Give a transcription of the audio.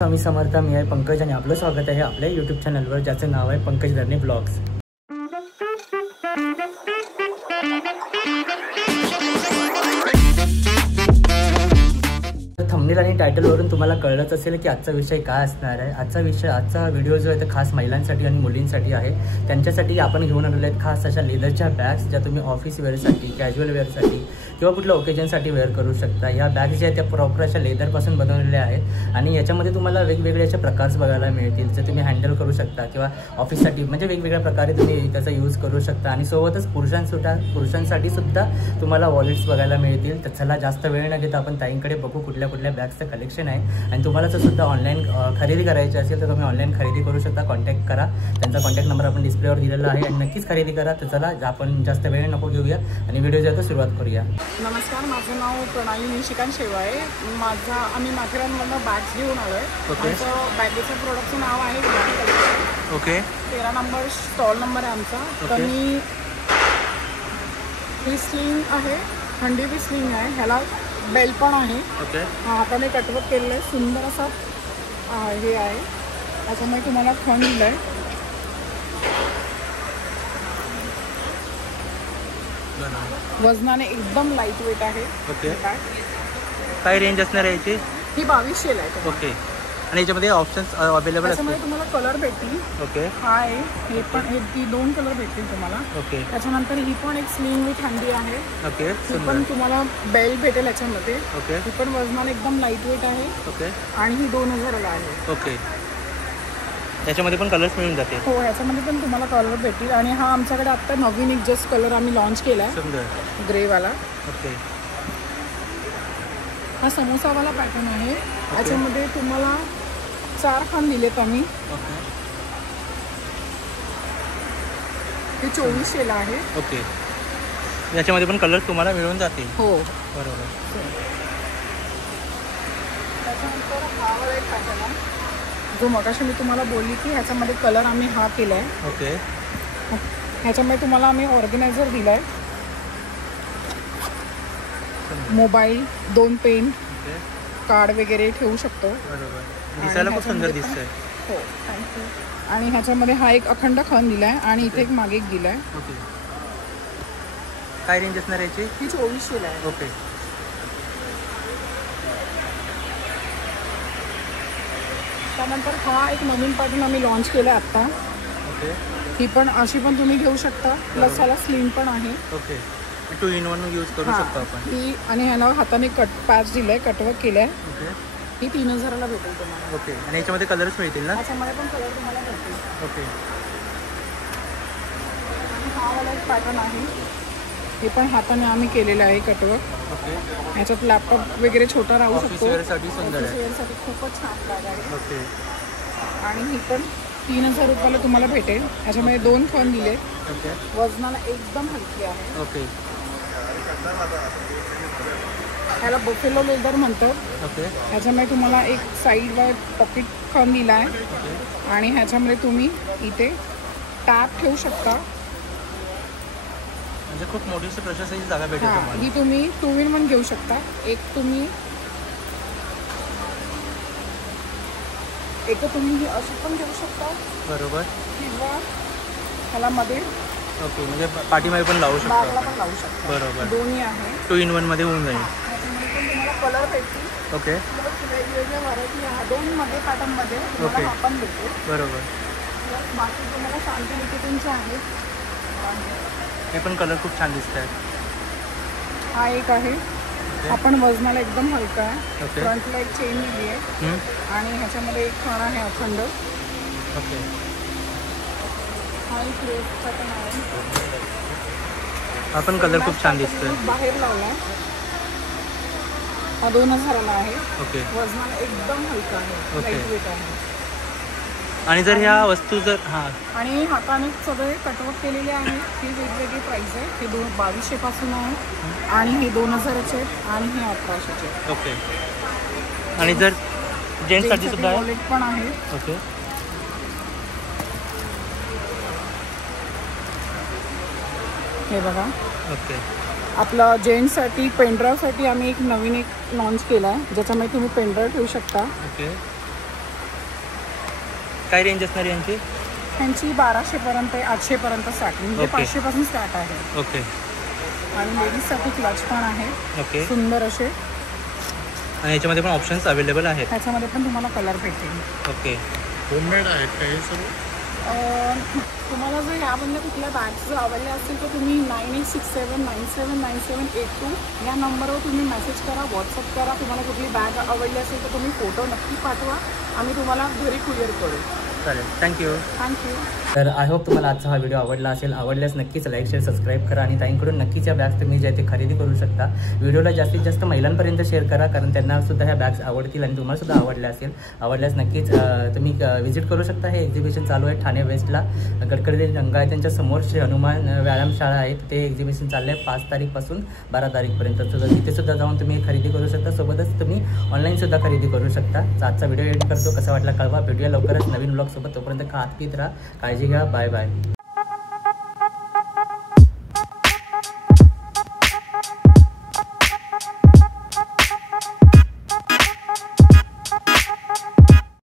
स्वामी समर्थ. मी आहे पंकज आणि आपलं स्वागत आहे आपल्या यूट्यूब चॅनलवर ज्याचं नाव आहे पंकज धरणे ब्लॉग्स. थंबनेल आणि टायटलवरून तुम्हाला कळलंच असेल की आजचा विषय काय असणार आहे. आजचा व्हिडिओ जो आहे तो खास महिलांसाठी आणि मुलींसाठी आहे. त्यांच्यासाठी आपण घेऊन आलेले आहेत खास अशा लेदरच्या बॅग्स ज्या तुम्ही ऑफिस वेअरसाठी, कॅज्युअल वेअरसाठी किंवा कुठल्या ओकेजनसाठी वेअर करू शकता. ह्या बॅग्स ज्या आहेत त्या प्रॉपर अशा लेदरपासून बनवलेल्या आहेत आणि याच्यामध्ये तुम्हाला वेगवेगळे असे प्रकार बघायला मिळतील जे तुम्ही हँडल करू शकता किंवा ऑफिससाठी म्हणजे वेगवेगळ्या प्रकारे तुम्ही त्याचा यूज करू शकता. आणि सोबतच पुरुषांसाठी सुद्धा तुम्हाला वॉलेट्स बघायला मिळतील. तर चला जास्त वेळ न घेता आपण ताईंकडे बघू कुठल्या बॅग्सचं कलेक्शन आहे. आणि तुम्हाला जर सुद्धा ऑनलाईन खरेदी करायची असेल तर तुम्ही ऑनलाईन खरेदी करू शकता. कॉन्टॅक्ट करा, त्यांचा कॉन्टॅक्ट नंबर आपण डिस्प्लेवर दिलेला आहे आणि नक्कीच खरेदी करा. तर चला आपण जास्त वेळ नको घेऊया आणि व्हिडिओ जो सुरुवात करूया. नमस्कार, माझं नाव प्रणाली निशिकांत शेवा आहे. आम्ही माथेरानमधून बॅग्स घेऊन आलो आहे. आमचं बॅगेचं प्रोडक्टचं नाव आहे ओके. 13 नंबर स्टॉल नंबर आहे आमचा. तर मी ही स्लिंग आहे, थंडी बी स्लिंग आहे, ह्याला बेल्ट पण आहे. ओके. हाताने कटवर्क केलेलं आहे, सुंदर असा हे आहे. त्याच्यामुळे तुम्हाला खण दिलं आहे. वजनाने एकदम लाईट वेट आहे. ओके. काय रेंज असणार आहे याची? ही 2200 आहे. ओके. आणि याच्यामध्ये ऑप्शन्स अवेलेबल असतात. त्याच्यामध्ये तुम्हाला कलर भेटतील. ओके. हा आहे, हे पण ती 2 कलर भेटतील तुम्हाला. ओके. त्याच्यानंतर ही पण एक स्लिंग विथ हँडी आहे. ओके. ही पण तुम्हाला बेल्ट भेटेल याच्यामध्ये. ओके. ही पण वजनाने एकदम लाईट वेट आहे. ओके. आणि ही 2000ला आहे. ओके. याच्यामध्ये पण कलर्स मिळून जाते. हो, ह्याच्यामध्ये पण तुम्हाला कलर भेटतील. आणि हा आमच्याकडे आत्ता नवीन एक जस्ट कलर आम्ही लॉन्च केला आहे, सुंदर ग्रेवाला. ओके. हा समोसावाला पॅटर्न आहे. याच्यामध्ये तुम्हाला 4 खान दिलेत आम्ही. हे 2400ला आहे. ओके. याच्यामध्ये पण कलर तुम्हाला मिळून जातील. हो, बरोबर. त्याच्यानंतर हा वाला एक पॅटर्न आहे जो मगाशी मी तुम्हाला बोलली की ह्याच्यामध्ये कलर आम्ही हा केला आहे. ओके. ह्याच्यामध्ये तुम्हाला आम्ही ऑर्गनायझर दिला आहे, मोबाईल, 2 पेन, कार्ड वगैरे ठेवू शकतो. बरोबर. दिसायला खूप सुंदर दिसतंय. हो, थँक्यू. आणि ह्याच्यामध्ये हा एक अखंड खण दिला आहे आणि इथे एक मागे एक दिला आहे. ओके. काय रेंज असणार याची? ही 2400ला आहे. ओके. त्यानंतर हा एक नवीन पॅटर्न आम्ही लॉन्च केला आहे आत्ता. ओके. ही पण अशी पण तुम्ही घेऊ शकता, प्लस ह्याला स्लिम पण आहे. ओके. 2 in 1 यूज करू शकतो आपण. ही आणि ह्याला हाताने पॅच दिलं आहे, कटवर्क केलं आहे. ओके. ही 3000ला भेटेल तुम्हाला. ओके. आणि याच्यामध्ये कलर्स मिळतील ना? त्याच्यामध्ये पण कलर तुम्हाला भेटतील. ओके. आणि हा वाला एक पॅटर्न आहे, हे पण हाताने आम्ही केलेलं आहे कटवर्क. ओके. ह्याच्यात लॅपटॉप वगैरे छोटा राहू शकतो. ऑफिसवेअरसाठी सुंदर आहे. ऑफिसवेअरसाठी खूपच छान बॅग आहे. ओके. आणि ही पण 3000 रुपयाला तुम्हाला भेटेल. ह्याच्यामध्ये 2 खण दिले. ओके. वजनाला एकदम हलकी आहे. ओके. ह्याला बफेलो लेदर म्हणतात. ओके. ह्याच्यामध्ये तुम्हाला एक साईड बाय पॉकेट खण दिला आहे. ओके. आणि ह्याच्यामध्ये तुम्ही इथे टॅप ठेवू शकता. म्हणजे खूप मोठीशी प्रशस्तीची जागा भेटेल तुम्हाला. ही तुम्ही 2 in 1 घेऊ शकता. एक तुम्ही ही अशी पण घेऊ शकता. बरोबर. किंवा ह्याला मध्ये ओके. म्हणजे पाठीमागे पण लावू शकतो. बॅगला पण लावू शकता. बरोबर. दोन्ही आहे. 2 in 1 मध्ये होऊन जाईल. ह्याच्यामध्ये पण तुम्हाला कलर भेटतील. ओके. वेगवेगळ्या व्हरायटी आहे. 2 मध्ये पॅटर्नमध्ये ओके. हा पण भेटेल. बरोबर. बाकी तुम्हाला शांतिनिकेतनचे आहे. हे पण कलर खूप छान दिसत आहेत. हा एक आहे, आपण वजनाला एकदम हलका आहे. ओके. फ्रंटला एक चेन दिली आहे आणि ह्याच्यामध्ये एक खण आहे अखंड. ओके. हा एक पॅटर्न आहे. हा पण कलर खूप छान दिसतोय. बाहेर लावला. हा 2000ला आहे. ओके. वजनाला एकदम हलका आहे, ओके. लाईट वेट आहे. आणि जर ह्या वस्तू जर आणि हाताने सगळे कटवर्क केलेले आहे. ही वेगवेगळी प्राईस आहे. हे 2200 पासून आहे आणि हे 2000चे आहेत आणि हे 1800चे. ओके. आणि जर जेंट्ससाठी सुद्धा वॉलेट पण आहे. ओके. हे बघा. ओके. आपला जेंट्ससाठी पेनड्राईव्हसाठी आम्ही एक नवीन लॉन्च केला आहे ज्याच्यामध्ये तुम्ही पेनड्राईव्ह ठेवू शकता. ओके. काय रेंज असणार यांची? ह्यांची 1200पर्यंत 800पर्यंत स्टार्टिंग, म्हणजे 500 स्टार्ट आहे. ओके. आणि लेडीजसाठी क्लच पण आहे. ओके. सुंदर असे. आणि याच्यामध्ये पण ऑप्शन्स अवेलेबल आहेत. ह्याच्यामध्ये पण तुम्हाला कलर भेटेल. ओके. होममेड आहेत का हे सर्व? तुम्हाला जर यामधल्या कुठल्या बॅग्स जर आवडल्या असतील तर तुम्ही 9867979782 या नंबरवर तुम्ही मेसेज करा, व्हॉट्सअप करा. तुम्हाला कुठली बॅग आवडली असेल तर तुम्ही फोटो नक्की पाठवा, आम्ही तुम्हाला घरी कुरिअर करू. चालेल. थँक्यू. तर आय होप तुम्हाला आजचा हा व्हिडिओ आवडला असेल. आवडल्यास नक्कीच लाईक शेअर सबस्क्राईब करा आणि ताईंकडून नक्कीच या बॅग्स तुम्ही जे ते खरेदी करू शकता. व्हिडिओला जास्तीत जास्त महिलांपर्यंत शेअर करा, कारण त्यांना सुद्धा ह्या बॅग्स आवडतील आणि तुम्हाला सुद्धा आवडल्या असेल. आवडल्यास नक्कीच तुम्ही व्हिजिट करू शकता. हे एक्झिबिशन चालू आहे ठाणे वेस्टला, गडकरी रंगाय त्यांच्या समोर श्री हनुमान व्यायामशाळा आहे. ते एक्झिबिशन चाललं आहे 5 तारीखपासून 12 तारीखपर्यंत. तिथे सुद्धा जाऊन तुम्ही खरेदी करू शकता. सोबतच तुम्ही ऑनलाईन खरेदी करू शकता. आजचा व्हिडिओ एडिट करतो. कसा वाटला कळवा. भेटूया लवकरच नवीन ब्लॉग सोबत. तोपर्यंत खात पीत राहा. काळजी घ्या. Bye bye.